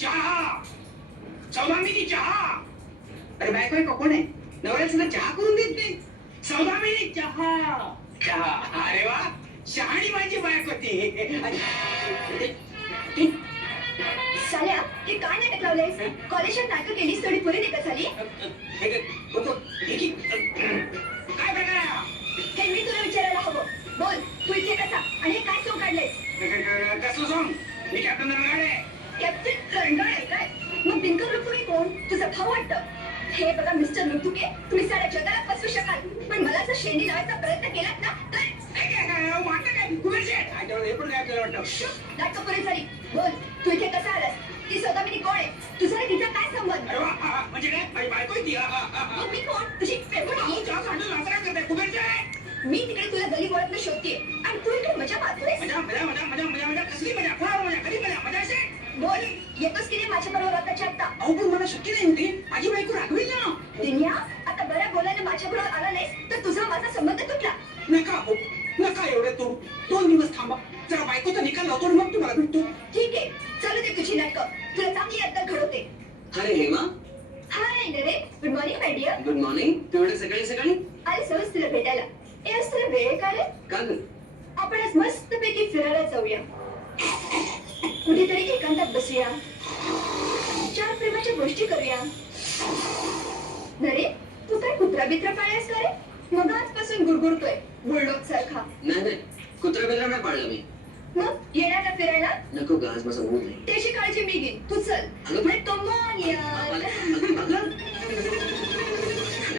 चहा सौदामिनी चहा. अरे बायको का कोण आहे नवऱ्याला सुद्धा चहा करून देत नाही. सौदामिनी चहा चहा. अरे वा शहाणी माझी बायको ती. साल्या हे काय नाटक लावलंयस? कॉलेजात नाटक केलीस थोडी पुरी नाही का झाली? काय प्रकार हे मी तुला विचारायला हवं. बोल तू इथे कसा आणि हे काय सोंग काढलंयस? कसलं सॉंग? मी कॅप्टन रणगाडे. कॅप्टन रणगाड आहे काय? मग दिनकर ऋतुके कोण? तुझा भाऊ वाटतं. हे बघा मिस्टर ऋतुके, तुम्ही साऱ्या जगाला फसवू शकाल पण मला जर शेंडी लावायचा प्रयत्न केलात ना तर नाटक पुरी झाली. बोल तू इथे कसा आलास? ती सौदामिनी कोण आहे? तुझा आणि तिचा काय संबंध? म्हणजे काय माझी बायको आहे ती. मग मी कोण? तुझी पेपणी? मी तिकडे तुला गली बोळातनं शोधतेय आणि तू इकडे मजा मारतोयस. कसली मजा कोणावर मजा कधी मजा मजा असे. बोल येतोस की नाही माझ्या बरोबर आताच्या आता? अहो पण मला शक्य नाही होती माझी बायको रागवेल ना. दिन्या आता बऱ्या बोलायला माझ्या बरोबर आला नाहीस तर तुझा माझा संबंध तुटला. नका हो नका एवढे तो 2 दिवस थांबा जरा बायकोचा निकाल लावतो आणि मग तुम्हाला भेटतो. ठीक आहे चालू दे तुझी नाटकं. तुला चांगली अद्दल घडवते. अरे हेमा, हाय नरे good morning my dear. Good morning. तेवढे सकाळी सकाळी अरे सहज तुला भेटायला. ए आज तुला वेळ का रे? का ग? आपण आज मस्तपैकी फिरायला जाऊया. कुठेतरी एकांतात बसूया. 4 प्रेमाच्या गोष्टी करूया. नरे तू काय कुत्रा बित्रा पाळल्यास का रे? मग आजपासून गुरगुरतोय बुलडॉग सारखा. नाही कुत्रा बित्रा नाही पाळला मी. मग येणार ना फिरायला? नको ग, आज माझा मूड नाही. त्याची काळजी मी घेईन. तू चल. अगं, मैं तो मान यार. अगं,